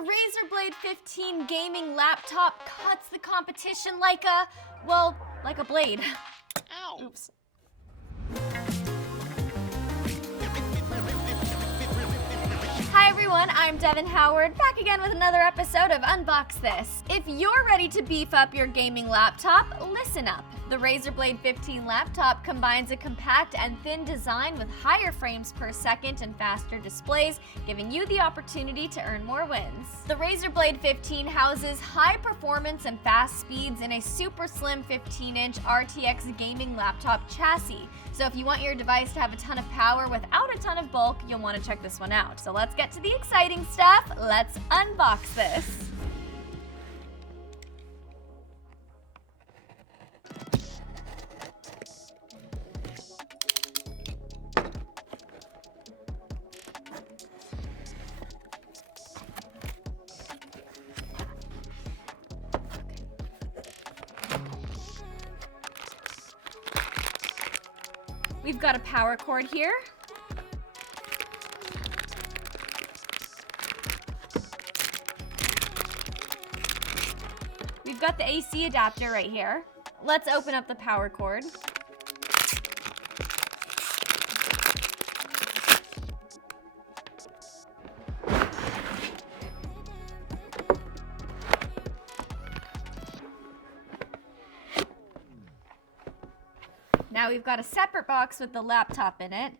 Razer Blade 15 gaming laptop cuts the competition like a blade. Ow. Oops. Hi everyone, I'm Devin Howard, back again with another episode of Unbox This. If you're ready to beef up your gaming laptop, listen up. The Razer Blade 15 laptop combines a compact and thin design with higher frames per second and faster displays, giving you the opportunity to earn more wins. The Razer Blade 15 houses high performance and fast speeds in a super slim 15-inch RTX gaming laptop chassis. So if you want your device to have a ton of power without a ton of bulk, you'll want to check this one out. So let's get to the exciting stuff. Let's unbox this. We've got a power cord here. We've got the AC adapter right here. Let's open up the power cord. Now we've got a separate box with the laptop in it.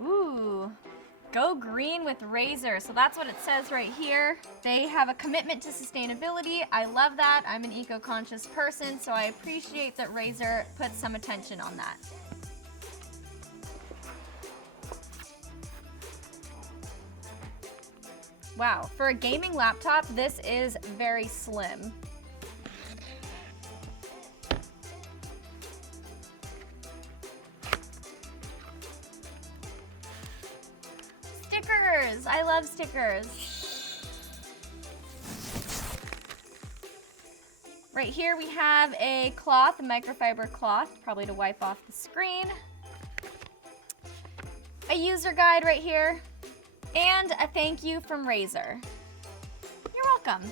Ooh, go green with Razer. So that's what it says right here. They have a commitment to sustainability. I love that. I'm an eco-conscious person, so I appreciate that Razer puts some attention on that. Wow, for a gaming laptop, this is very slim. Stickers! I love stickers. Right here we have a cloth, a microfiber cloth, probably to wipe off the screen. A user guide right here, and a thank you from Razer. You're welcome.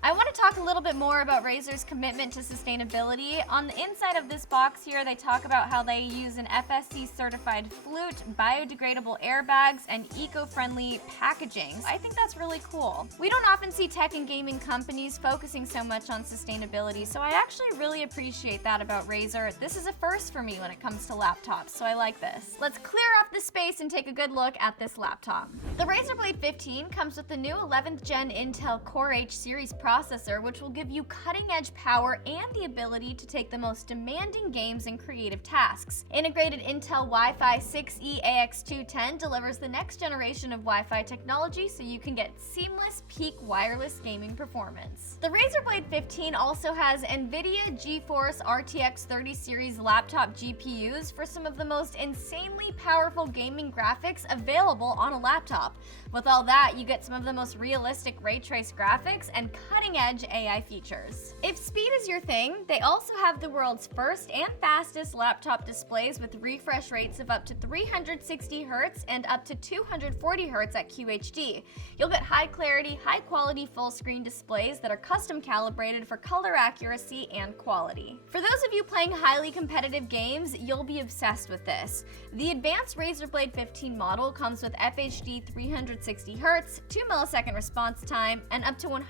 I want to talk a little bit more about Razer's commitment to sustainability. On the inside of this box here, they talk about how they use an FSC-certified flute, biodegradable airbags, and eco-friendly packaging. I think that's really cool. We don't often see tech and gaming companies focusing so much on sustainability, so I actually really appreciate that about Razer. This is a first for me when it comes to laptops, so I like this. Let's clear off the space and take a good look at this laptop. The Razer Blade 15 comes with the new 11th Gen Intel Core H series processor, which will give you cutting-edge power and the ability to take the most demanding games and creative tasks. Integrated Intel Wi-Fi 6E AX210 delivers the next generation of Wi-Fi technology so you can get seamless peak wireless gaming performance. The Razer Blade 15 also has Nvidia GeForce RTX 30 series laptop GPUs for some of the most insanely powerful gaming graphics available on a laptop. With all that, you get some of the most realistic ray trace graphics and cutting-edge AI features. If speed is your thing, they also have the world's first and fastest laptop displays with refresh rates of up to 360 Hz and up to 240 Hz at QHD. You'll get high clarity, high quality full screen displays that are custom calibrated for color accuracy and quality. For those of you playing highly competitive games, you'll be obsessed with this. The advanced Razer Blade 15 model comes with FHD 360 Hz, 2 millisecond response time, and up to 100%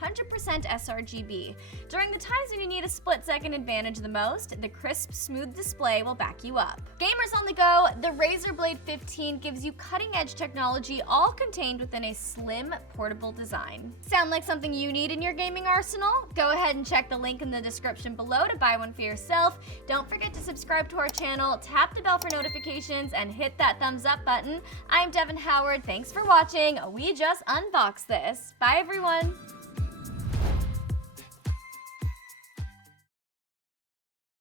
sRGB. During the times when you need a split-second advantage the most, the crisp, smooth display will back you up. Gamers on the go, the Razer Blade 15 gives you cutting-edge technology all contained within a slim, portable design. Sound like something you need in your gaming arsenal? Go ahead and check the link in the description below to buy one for yourself. Don't forget to subscribe to our channel, tap the bell for notifications, and hit that thumbs up button. I'm Devin Howard. Thanks for watching. We just unboxed this. Bye, everyone.